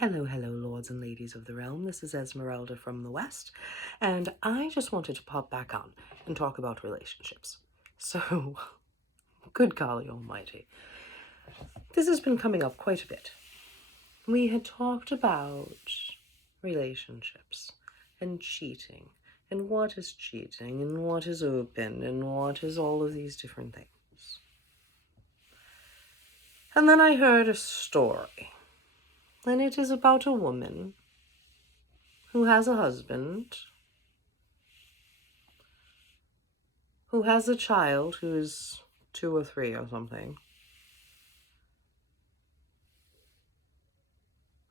Hello, hello, lords and ladies of the realm. This is Esmerelda from the West, and I just wanted to pop back on and talk about relationships. So, good golly almighty. This has been coming up quite a bit. We had talked about relationships and cheating, and what is cheating, and what is open, and what is all of these different things. And then I heard a story, and it is about a woman who has a husband, who has a child who's 2 or 3 or something.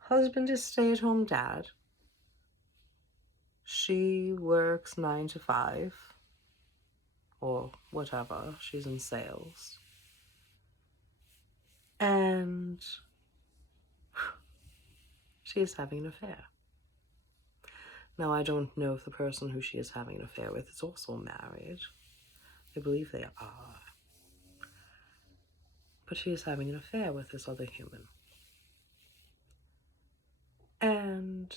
Husband is stay-at-home dad. She works 9 to 5 or whatever. She's in sales. And she is having an affair. Now, I don't know if the person who she is having an affair with is also married. I believe they are. But she is having an affair with this other human. And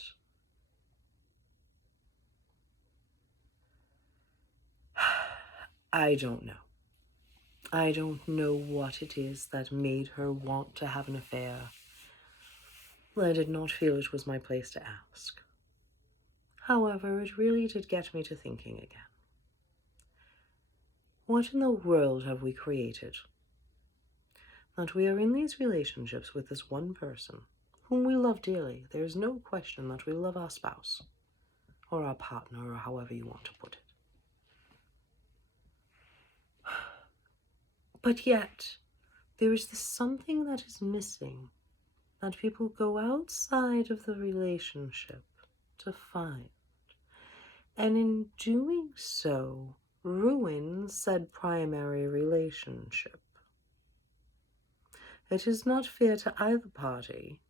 I don't know. I don't know what it is that made her want to have an affair. I did not feel it was my place to ask. However, it really did get me to thinking again. What in the world have we created? That we are in these relationships with this one person, whom we love dearly. There is no question that we love our spouse, or our partner, or however you want to put it. But yet, there is this something that is missing, that people go outside of the relationship to find, and in doing so, ruin said primary relationship. It is not fair to either party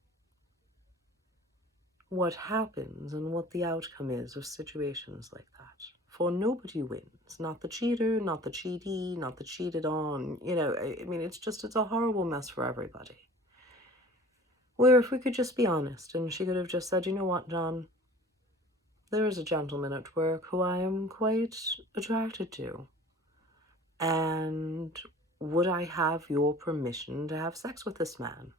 what happens and what the outcome is of situations like that. For nobody wins. Not the cheater, not the cheatee, not the cheated on. I mean, it's a horrible mess for everybody. Where if we could just be honest, and she could have just said, you know what, John? There is a gentleman at work who I am quite attracted to. And would I have your permission to have sex with this man?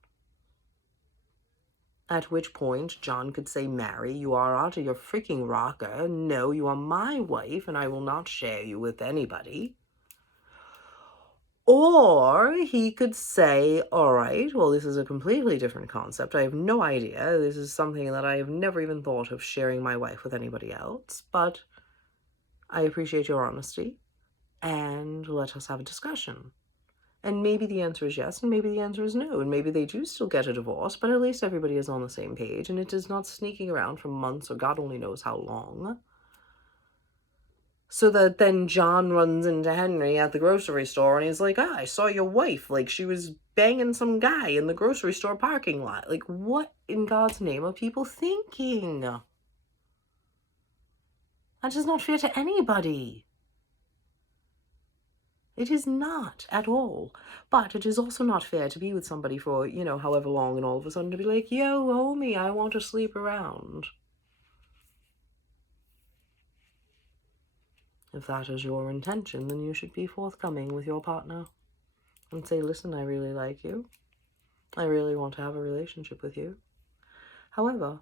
At which point, John could say, Mary, you are out of your freaking rocker. No, you are my wife, and I will not share you with anybody. Or he could say, all right, well, this is a completely different concept. I have no idea. This is something that I have never even thought of sharing my wife with anybody else, but I appreciate your honesty, and let us have a discussion. And maybe the answer is yes, and maybe the answer is no, and maybe they do still get a divorce, but at least everybody is on the same page, and it is not sneaking around for months or God only knows how long. So that then John runs into Henry at the grocery store, and he's like, I saw your wife, like she was banging some guy in the grocery store parking lot. Like, what in God's name are people thinking? That is not fair to anybody. It is not at all. But it is also not fair to be with somebody for, however long, and all of a sudden to be like, yo, homie, I want to sleep around. If that is your intention, then you should be forthcoming with your partner and say, listen, I really like you. I really want to have a relationship with you. However,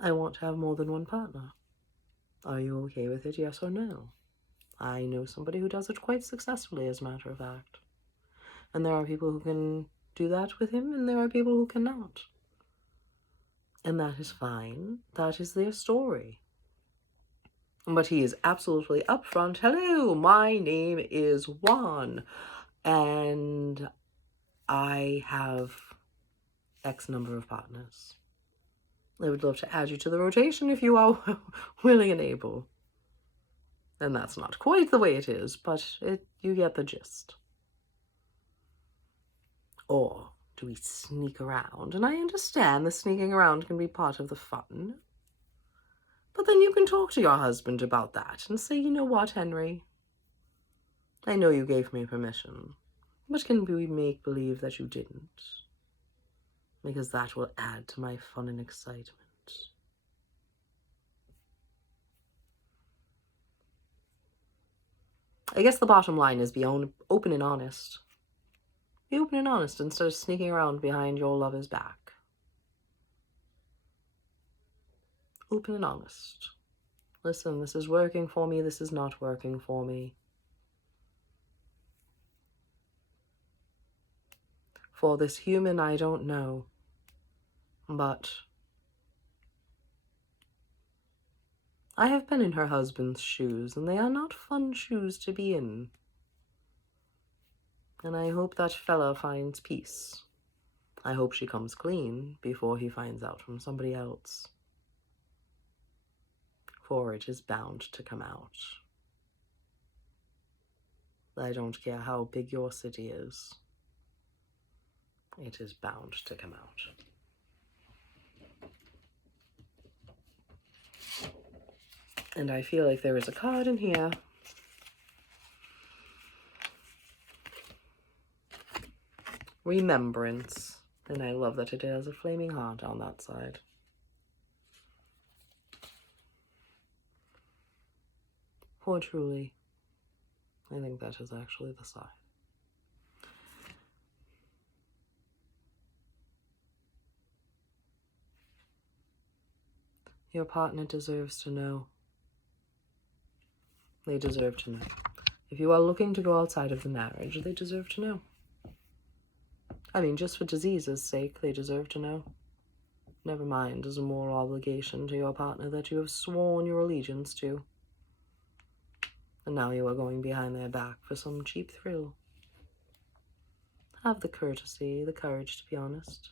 I want to have more than one partner. Are you okay with it, yes or no? I know somebody who does it quite successfully, as a matter of fact. And there are people who can do that with him, and there are people who cannot. And that is fine. That is their story. But he is absolutely upfront. Hello, my name is Juan, and I have X number of partners. I would love to add you to the rotation if you are willing and able. And that's not quite the way it is, but you get the gist. Or do we sneak around? And I understand the sneaking around can be part of the fun. But then you can talk to your husband about that and say, you know what, Henry? I know you gave me permission, but can we make believe that you didn't? because that will add to my fun and excitement. I guess the bottom line is be open and honest. Be open and honest instead of sneaking around behind your lover's back. Open and honest. Listen, this is working for me, this is not working for me. For this human, I don't know. But I have been in her husband's shoes, and they are not fun shoes to be in. And I hope that fella finds peace. I hope she comes clean before he finds out from somebody else. For it is bound to come out. I don't care how big your city is. It is bound to come out. And I feel like there is a card in here. Remembrance. And I love that it has a flaming heart on that side. For truly, I think that is actually the side. Your partner deserves to know. They deserve to know. If you are looking to go outside of the marriage, they deserve to know. I mean, just for disease's sake, they deserve to know. Never mind as a moral obligation to your partner that you have sworn your allegiance to. And now you are going behind their back for some cheap thrill. Have the courtesy, the courage to be honest.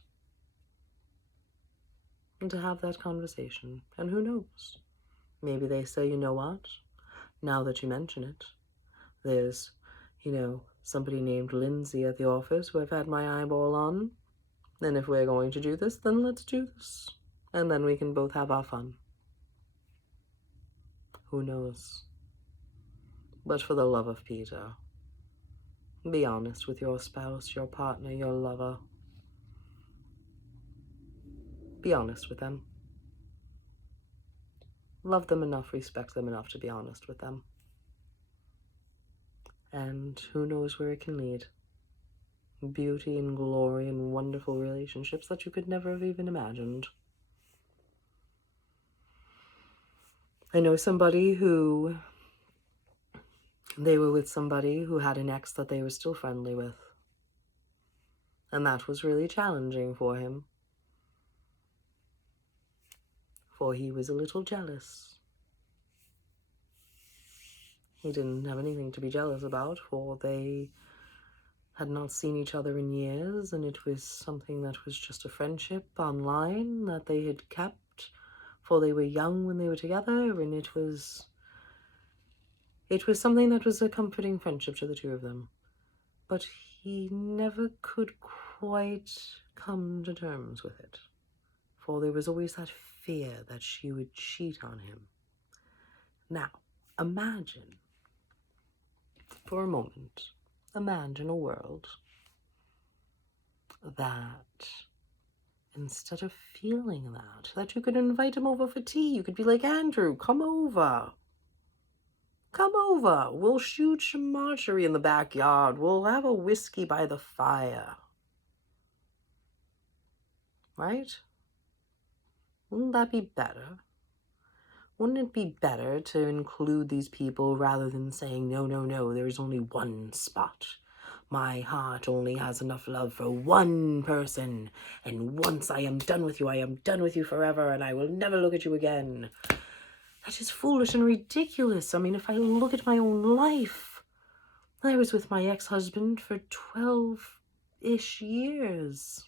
And to have that conversation. And who knows? Maybe they say, you know what? Now that you mention it, there's, somebody named Lindsay at the office who I've had my eyeball on. And if we're going to do this, then let's do this. And then we can both have our fun. Who knows? But for the love of Peter, be honest with your spouse, your partner, your lover. Be honest with them. Love them enough, respect them enough to be honest with them. And who knows where it can lead. Beauty and glory and wonderful relationships that you could never have even imagined. I know somebody who, they were with somebody who had an ex that they were still friendly with. And that was really challenging for him. For he was a little jealous. He didn't have anything to be jealous about, for they had not seen each other in years, and it was something that was just a friendship online that they had kept, for they were young when they were together, and it was something that was a comforting friendship to the two of them. But he never could quite come to terms with it, for there was always that fear that she would cheat on him. Now, imagine, for a moment, imagine a world that instead of feeling that you could invite him over for tea. You could be like, Andrew, come over. Come over. We'll shoot some archery in the backyard. We'll have a whiskey by the fire. Right? Wouldn't that be better? Wouldn't it be better to include these people rather than saying, no, there is only one spot. My heart only has enough love for one person, and once I am done with you, I am done with you forever, and I will never look at you again. That is foolish and ridiculous. I mean, if I look at my own life, I was with my ex-husband for 12-ish years.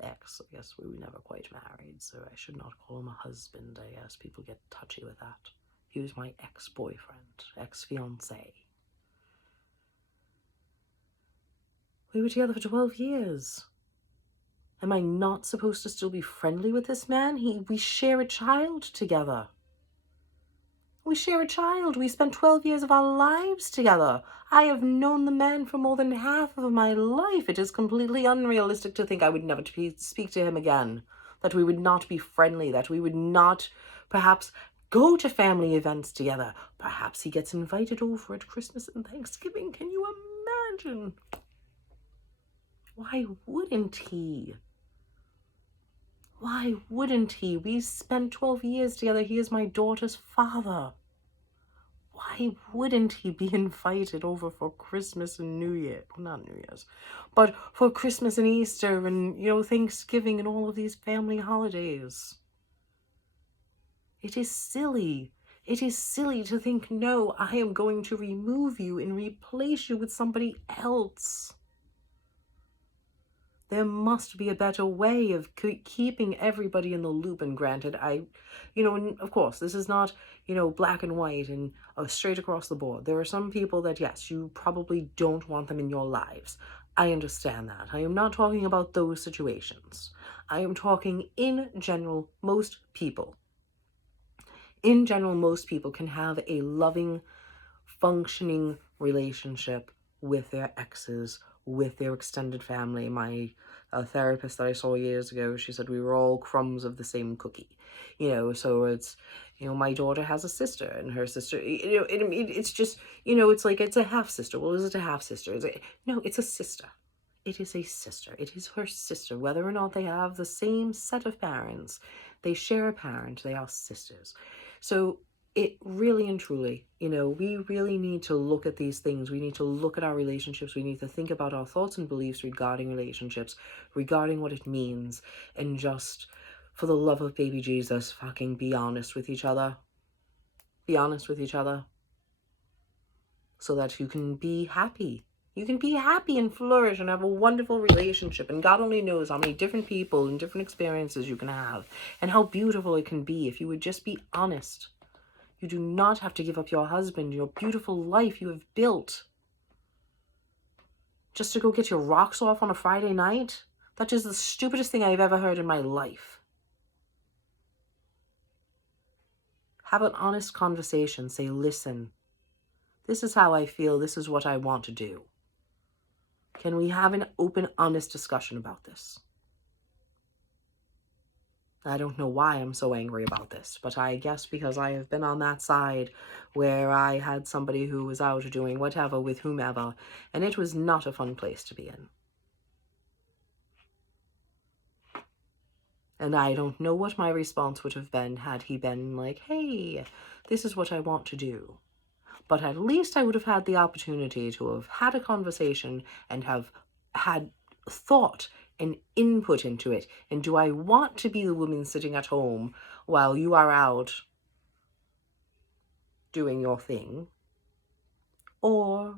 Ex, I guess we were never quite married, so I should not call him a husband, I guess. People get touchy with that. He was my ex-boyfriend, ex-fiancé. We were together for 12 years. Am I not supposed to still be friendly with this man? We share a child together. We share a child. We spent 12 years of our lives together. I have known the man for more than half of my life. It is completely unrealistic to think I would never speak to him again, that we would not be friendly, that we would not perhaps go to family events together. Perhaps he gets invited over at Christmas and Thanksgiving. Can you imagine? Why wouldn't he? Why wouldn't he? We spent 12 years together. He is my daughter's father. Why wouldn't he be invited over for Christmas and New Year? Not New Year's, but for Christmas and Easter and, Thanksgiving and all of these family holidays? It is silly. It is silly to think, no, I am going to remove you and replace you with somebody else. There must be a better way of keeping everybody in the loop. And granted, and of course, this is not, black and white and straight across the board. There are some people that, yes, you probably don't want them in your lives. I understand that. I am not talking about those situations. I am talking in general, most people. In general, most people can have a loving, functioning relationship with their exes, with their extended family. My therapist that I saw years ago, she said we were all crumbs of the same cookie. So it's, my daughter has a sister, and her sister, it's just, it's like, it's a half sister. Well, is it a half sister? No, it's a sister. It is a sister. It is her sister. Whether or not they have the same set of parents, they share a parent, they are sisters. So it really and truly, we really need to look at these things. We need to look at our relationships. We need to think about our thoughts and beliefs regarding relationships, regarding what it means, and just, for the love of baby Jesus, fucking be honest with each other. Be honest with each other so that you can be happy. You can be happy and flourish and have a wonderful relationship. And God only knows how many different people and different experiences you can have and how beautiful it can be if you would just be honest. You do not have to give up your husband, your beautiful life you have built, just to go get your rocks off on a Friday night. That is the stupidest thing I've ever heard in my life. Have an honest conversation. Say, listen, this is how I feel. This is what I want to do. Can we have an open, honest discussion about this? I don't know why I'm so angry about this, but I guess because I have been on that side where I had somebody who was out doing whatever with whomever, and it was not a fun place to be in. And I don't know what my response would have been had he been like, hey, this is what I want to do. But at least I would have had the opportunity to have had a conversation and have had thought and input into it. And do I want to be the woman sitting at home while you are out doing your thing? Or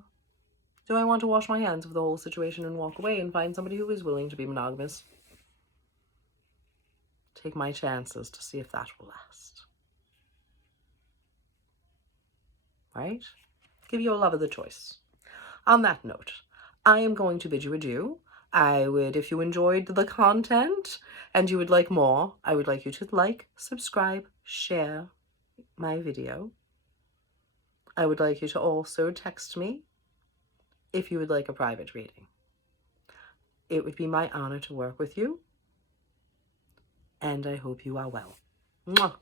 do I want to wash my hands of the whole situation and walk away and find somebody who is willing to be monogamous? Take my chances to see if that will last. Right? Give your lover the choice. On that note, I am going to bid you adieu. I would, if you enjoyed the content and you would like more, I would like you to like, subscribe, share my video. I would like you to also text me if you would like a private reading. It would be my honor to work with you, and I hope you are well. Mwah.